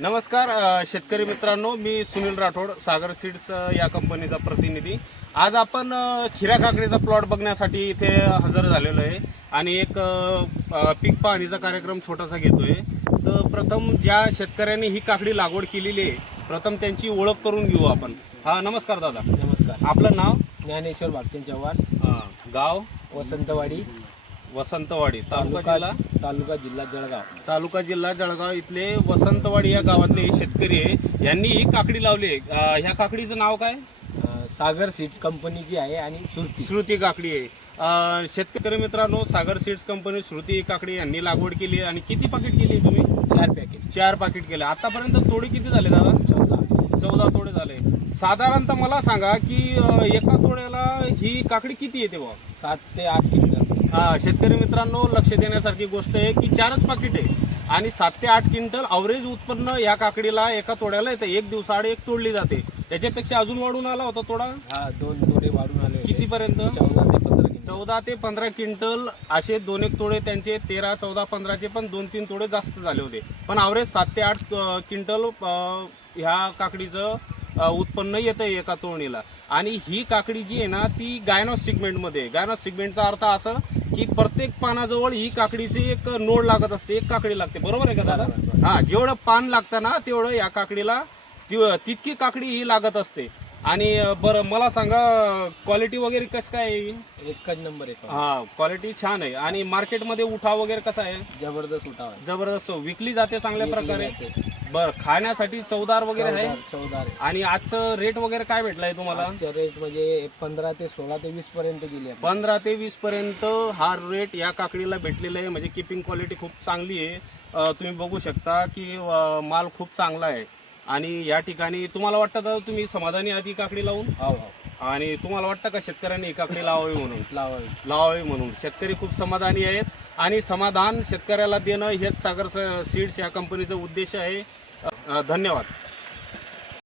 नमस्कार शेतकरी मित्रांनो, मी सुनील राठोड, सागर सीड्स या कंपनीचा प्रतिनिधी। आज आपण खिरा काकडीचा प्लॉट बघण्यासाठी इथे हजर झालेलो आहे आणि एक पीक पाहणीचा कार्यक्रम छोटासा घेतोय। तर प्रथम ज्या शेतकऱ्यांनी ही काकडी लागवड केलेली आहे, प्रथम त्यांची ओळख करून घेऊ आपण। हा, नमस्कार दादा। नमस्कार। आपलं नाव? ज्ञानेश्वर भागचंद चव्हाण। गाव? वसंतवाडी। तालुका जिल्हा जळगाव इथले वसंतवाडी या गावातले शेतकरी आहे। यांनी ही काकडी लावली आहे। ह्या काकडीचं नाव काय? सागर सीड्स कंपनीची आहे आणि श्रुती काकडी आहे। शेतकरी मित्रांनो, सागर सीड्स कंपनी श्रुती काकडी यांनी लागवड केली आणि किती पाकिट केली तुम्ही? 4 पॅकेट। 4 पाकिट केले। आतापर्यंत तोडे किती झाले दादा? 14 तोडे झाले। साधारणतः मला सांगा की एका तोड्याला ही काकडी किती येते बा? 7 ते 8 क्विंटल। शेतकरी मित्रांनो, लक्ष देण्यासारखी गोष्ट आहे की 4च पाकिट आहे आणि 7 ते 8 क्विंटल अवरेज उत्पन्न या काकडीला एका तोड्याला येतं। एक दिवसाआड एक तोडली जाते। त्याच्यापेक्षा अजून वाढून आला होता तोडा? 2 तोडे वाढून आले। कितीपर्यंत? 14 ते 15 क्विंटल असे 2-1 तोडे त्यांचे 13, 14, 15चे पण 2-3 तोडे जास्त झाले होते। पण अवरेज 7 ते 8 क्विंटल ह्या काकडीचं उत्पन्न येतं एका तोडणीला। आणि ही काकडी जी आहे ना, ती गायनॉस सिगमेंटमध्ये आहे। गायनॉस सिगमेंटचा अर्थ असं की प्रत्येक पानाजवळ ही काकडीची एक नोड लागत असते, एक काकडी लागते। बरोबर आहे का दादा? हा, जेवढं पान लागतं ना तेवढं या काकडीला तितकी काकडी ही लागत असते। आणि बरं, मला सांगा क्वालिटी वगैरे कसं काय आहे? एकच नंबर आहे। हा, क्वालिटी छान आहे। आणि मार्केटमध्ये उठाव वगैरे कसा आहे? जबरदस्त उठाव आहे। जबरदस्त विकली जाते चांगल्या प्रकारे। बर, खाण्यासाठी चवदार वगैरे आहे? चवदार। आणि आजचं रेट वगैरे काय भेटलाय तुम्हाला? रेट म्हणजे 15 ते 16 ते 20 पर्यंत गेली। 15 ते 20 पर्यंत हा रेट या काकडीला भेटलेला आहे। म्हणजे किपिंग क्वालिटी खूप चांगली आहे। तुम्ही बघू शकता की माल खूप चांगला आहे। आणि या ठिकाणी तुम्हाला वाटतं का तुम्ही समाधानी आहात ही काकडी लावून? हो। आणि तुम्हाला वाटतं का शेतकऱ्यांनी ही काकडी लावावी म्हणून? लावावी म्हणून शेतकरी खूप समाधानी आहेत। आणि समाधान शेतकऱ्याला देणं हेच सागर सीड्स या कंपनीचा उद्देश आहे। धन्यवाद।